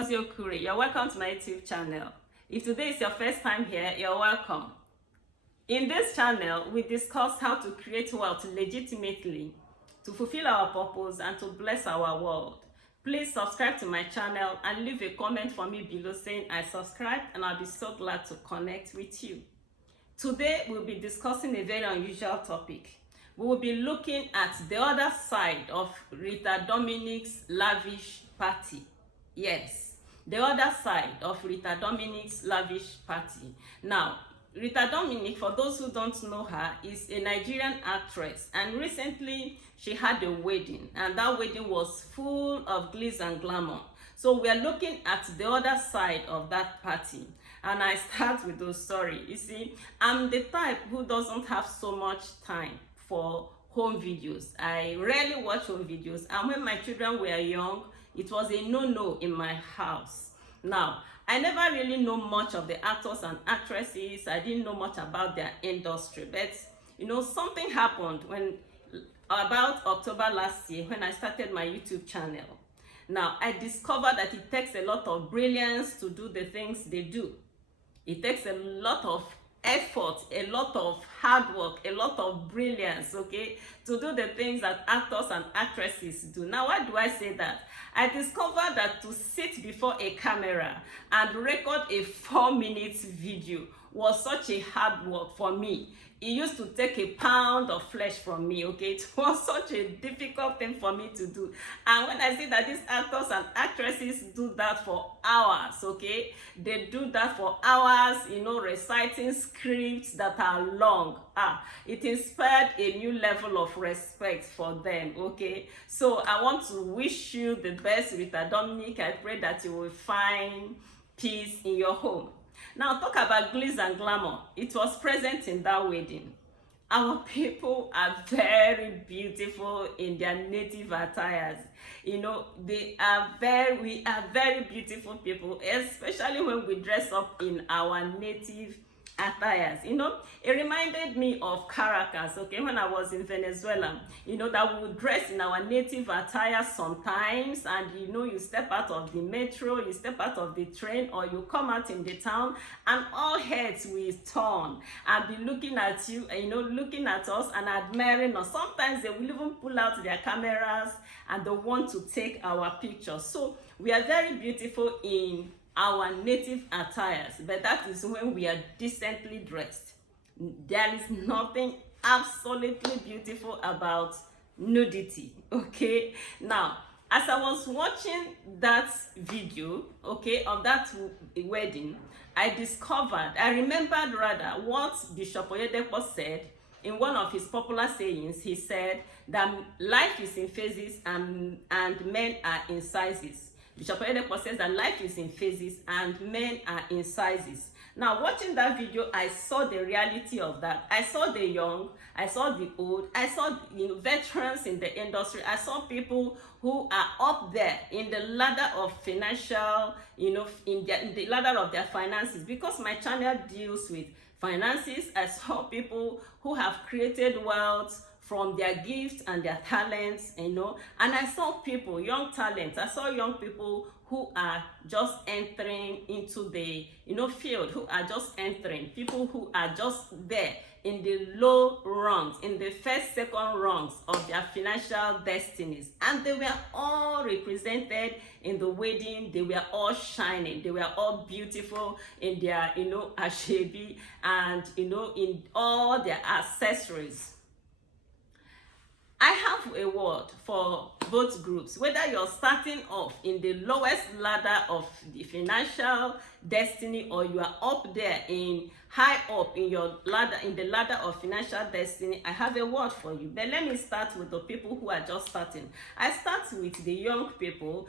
Ngozi Okure. You're welcome to my YouTube channel. If today is your first time here, you're welcome. In this channel, we discuss how to create wealth legitimately, to fulfill our purpose and to bless our world. Please subscribe to my channel and leave a comment for me below saying I subscribed, and I'll be so glad to connect with you. Today, we'll be discussing a very unusual topic. We will be looking at the other side of Rita Dominic'S Lavish party. Yes, the other side of Rita Dominic'S Lavish party. Now, Rita Dominic, for those who don't know her, is a Nigerian actress, and recently she had a wedding, and that wedding was full of glitz and glamour. So we are looking at the other side of that party, and I start with the story. You see, I'm the type who doesn't have so much time for home videos. I rarely watch home videos, and when my children were young, it was a no-no in my house. Now, I never really know much of the actors and actresses. I didn't know much about their industry, but something happened when about October last year when I started my YouTube channel. Now, I discovered that it takes a lot of brilliance to do the things they do. It takes a lot of effort, a lot of hard work, a lot of brilliance, okay, to do the things that actors and actresses do. Now, why do I say that? I discovered that to sit before a camera and record a 4-minute video was such a hard work for me. It used to take a pound of flesh from me, okay? It was such a difficult thing for me to do. And when I see that these actors and actresses do that for hours, okay? They do that for hours, reciting scripts that are long. It inspired a new level of respect for them, okay? So I want to wish you the best, Rita Dominic. I pray that you will find peace in your home. Now, talk about glitz and glamour. It was present in that wedding. Our people are very beautiful in their native attires. We are very beautiful people, especially when we dress up in our native attires. It reminded me of Caracas, okay, when I was in Venezuela, that we would dress in our native attire sometimes, and you step out of the metro, you step out of the train, or you come out in the town, and all heads will turn and be looking at you, looking at us and admiring us. Sometimes they will even pull out their cameras and they want to take our pictures. So we are very beautiful in our native attires, but that is when we are decently dressed. There is nothing absolutely beautiful about nudity, okay? Now, as I was watching that video, okay, of that wedding, I remembered rather what Bishop Oyedepo said in one of his popular sayings. He said that life is in phases and men are in sizes. Bishop Oyedepo says that life is in phases and men are in sizes. Now, watching that video, I saw the reality of that. I saw the young, I saw the old, I saw veterans in the industry. I saw people who are up there in the ladder of financial, in the ladder of their finances, because my channel deals with finances. I saw people who have created wealth from their gifts and their talents, and I saw people, young talents. I saw young people who are just entering into the field, who are just entering, people who are just there in the low rungs, in the first, second rungs of their financial destinies. And they were all represented in the wedding. They were all shining. They were all beautiful in their, ashebi, and, in all their accessories. I have a word for both groups, whether you're starting off in the lowest ladder of the financial destiny, or you are up there in high up in your ladder, in the ladder of financial destiny. I have a word for you. But let me start with the people who are just starting. I start with the young people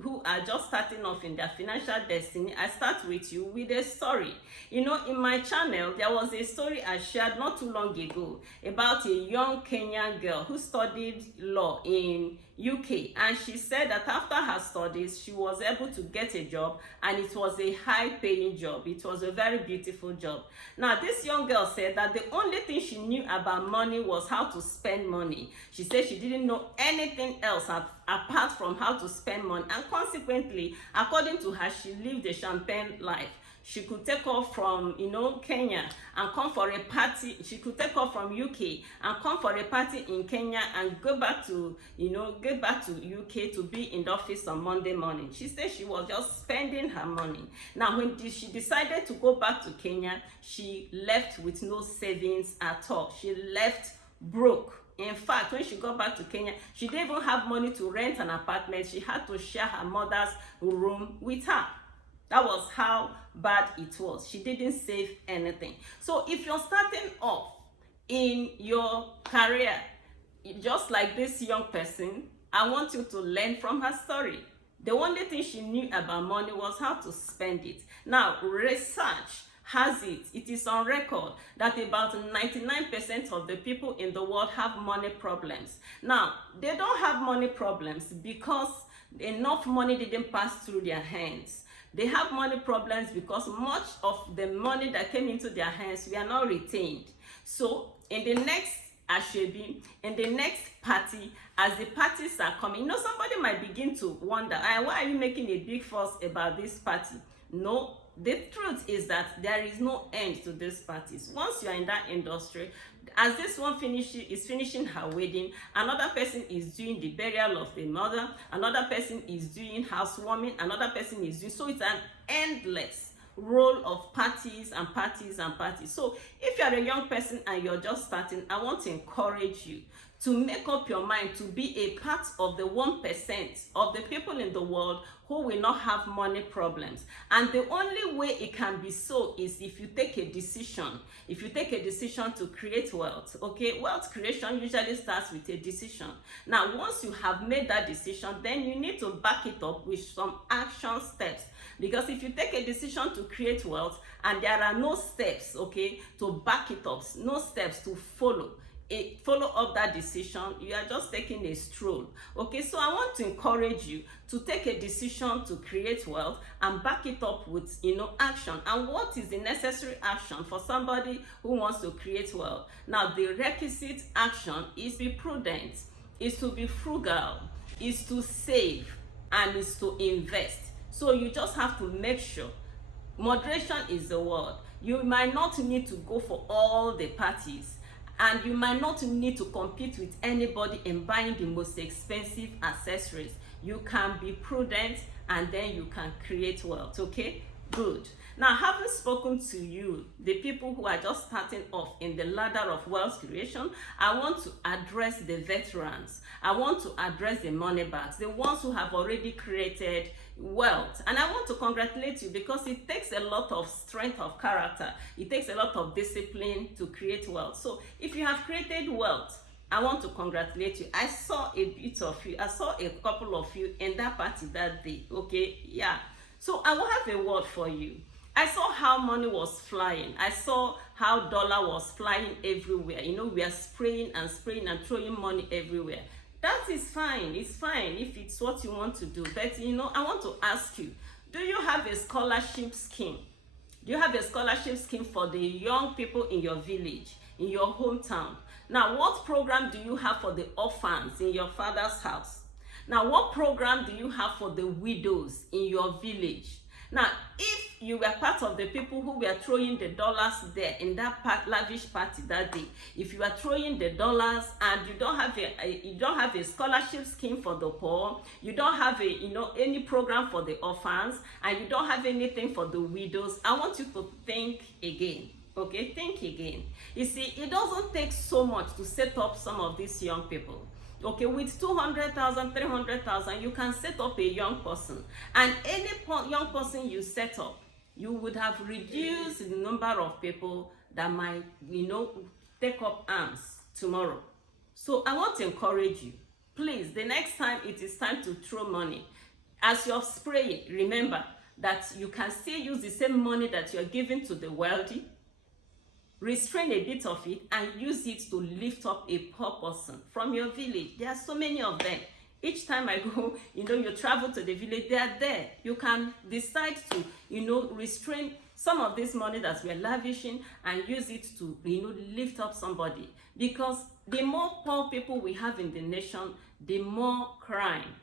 who are just starting off in their financial destiny. I start with you with a story. In my channel, there was a story I shared not too long ago about a young Kenyan girl who studied law in in UK, and she said that after her studies she was able to get a job, and it was a high-paying job. It was a very beautiful job. Now this young girl said that the only thing she knew about money was how to spend money. She said she didn't know anything else apart from how to spend money, and consequently, according to her, she lived a champagne life. She could take off from, Kenya and come for a party. She could take off from UK and come for a party in Kenya and go back to, UK to be in the office on Monday morning. She said she was just spending her money. Now, when she decided to go back to Kenya, she left with no savings at all. She left broke. In fact, when she got back to Kenya, she didn't even have money to rent an apartment. She had to share her mother's room with her. That was how bad it was. She didn't save anything. So if you're starting off in your career, just like this young person, I want you to learn from her story. The only thing she knew about money was how to spend it. Now, research has it is on record that about 99% of the people in the world have money problems. Now, they don't have money problems because enough money didn't pass through their hands. They have money problems because much of the money that came into their hands were not retained. So in the next Ashebi, in the next party, as the parties are coming, somebody might begin to wonder, why are you making a big fuss about this party? No, the truth is that there is no end to these parties. Once you are in that industry, as this one is finishing her wedding, another person is doing the burial of the mother, another person is doing housewarming, another person is doing, so it's an endless roll of parties and parties and parties. So if you're a young person and you're just starting, I want to encourage you to make up your mind to be a part of the 1% of the people in the world who will not have money problems. And the only way it can be so is if you take a decision. If you take a decision to create wealth, okay? Wealth creation usually starts with a decision. Now, once you have made that decision, then you need to back it up with some action steps. Because if you take a decision to create wealth and there are no steps, okay, to back it up, no steps to follow up that decision, you are just taking a stroll. Okay, so I want to encourage you to take a decision to create wealth and back it up with action. And what is the necessary action for somebody who wants to create wealth? Now, the requisite action is to be prudent, is to be frugal, is to save, and is to invest. So you just have to make sure moderation is the word. You might not need to go for all the parties, and you might not need to compete with anybody in buying the most expensive accessories. You can be prudent and then you can create wealth, okay? Good. Now, having spoken to you, the people who are just starting off in the ladder of wealth creation, I want to address the veterans. I want to address the money bags, the ones who have already created wealth. And I want to congratulate you because it takes a lot of strength of character. It takes a lot of discipline to create wealth. So if you have created wealth, I want to congratulate you. I saw a bit of you. I saw a couple of you in that party that day. Okay, yeah. So I will have a word for you. I saw how money was flying. I saw how dollar was flying everywhere. We are spraying and throwing money everywhere. That is fine. It's fine if it's what you want to do. But, I want to ask you, do you have a scholarship scheme? Do you have a scholarship scheme for the young people in your village, in your hometown? Now, what program do you have for the orphans in your father's house? Now, what program do you have for the widows in your village? Now, if you were part of the people who were throwing the dollars there in that lavish party that day, if you are throwing the dollars and you don't have a scholarship scheme for the poor, you don't have any program for the orphans, and you don't have anything for the widows, I want you to think again. Okay, think again. You see, it doesn't take so much to set up some of these young people. Okay, with 200,000, 300,000, you can set up a young person. And any young person you set up, you would have reduced the number of people that might, take up arms tomorrow. So I want to encourage you, please, the next time it is time to throw money, as you're spraying, remember that you can still use the same money that you're giving to the wealthy. restrain a bit of it and use it to lift up a poor person from your village. There are so many of them. Each time I go, you travel to the village, they are there. You can decide to, restrain some of this money that we're lavishing and use it to, lift up somebody. Because the more poor people we have in the nation, the more crime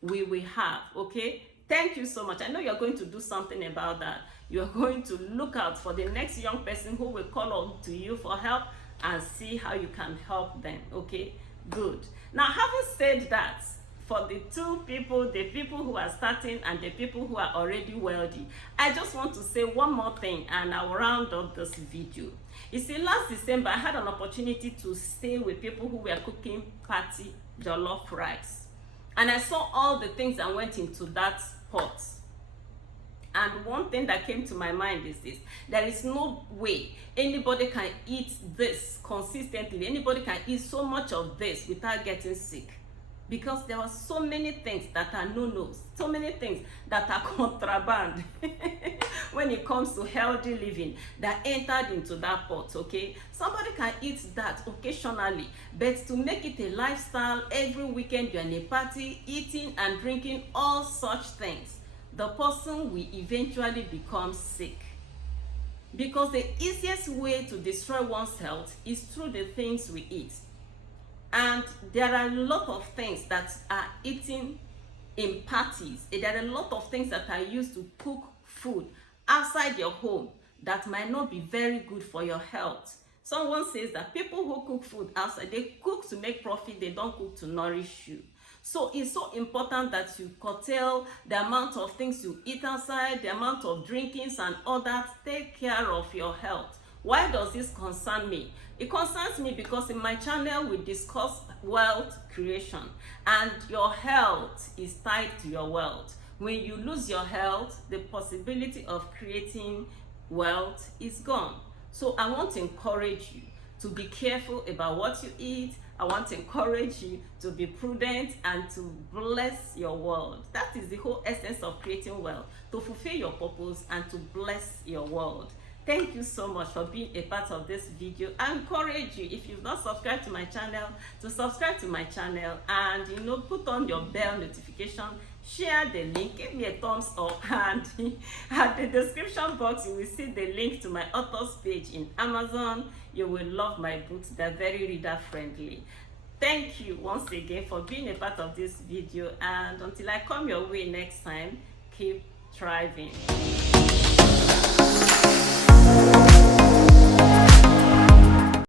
we will have, okay? Thank you so much. I know you're going to do something about that. You're going to look out for the next young person who will call on to you for help and see how you can help them, okay? Good. Now, having said that, for the the people who are starting and the people who are already wealthy, I just want to say one more thing and I'll round up this video. You see, last December, I had an opportunity to stay with people who were cooking party jollof rice. And I saw all the things that went into that pot. And one thing that came to my mind is this: there is no way anybody can eat this consistently. Anybody can eat so much of this without getting sick. Because there are so many things that are no-nos, so many things that are contraband when it comes to healthy living that entered into that pot, okay? Somebody can eat that occasionally, but to make it a lifestyle, every weekend you're in a party, eating and drinking all such things, the person will eventually become sick. Because the easiest way to destroy one's health is through the things we eat. And there are a lot of things that are eaten in parties. There are a lot of things that are used to cook food outside your home that might not be very good for your health. Someone says that people who cook food outside, they cook to make profit, they don't cook to nourish you. So it's so important that you curtail the amount of things you eat outside, the amount of drinkings and all that. Take care of your health. Why does this concern me? It concerns me because in my channel we discuss wealth creation, and your health is tied to your wealth. When you lose your health, the possibility of creating wealth is gone. So I want to encourage you to be careful about what you eat. I want to encourage you to be prudent and to bless your world. That is the whole essence of creating wealth, to fulfill your purpose and to bless your world. Thank you so much for being a part of this video. I encourage you, if you've not subscribed to my channel, to subscribe to my channel and put on your bell notification, share the link, give me a thumbs up, and at the description box you will see the link to my author's page in Amazon. You will love my books, they're very reader friendly. Thank you once again for being a part of this video, and until I come your way next time, keep thriving.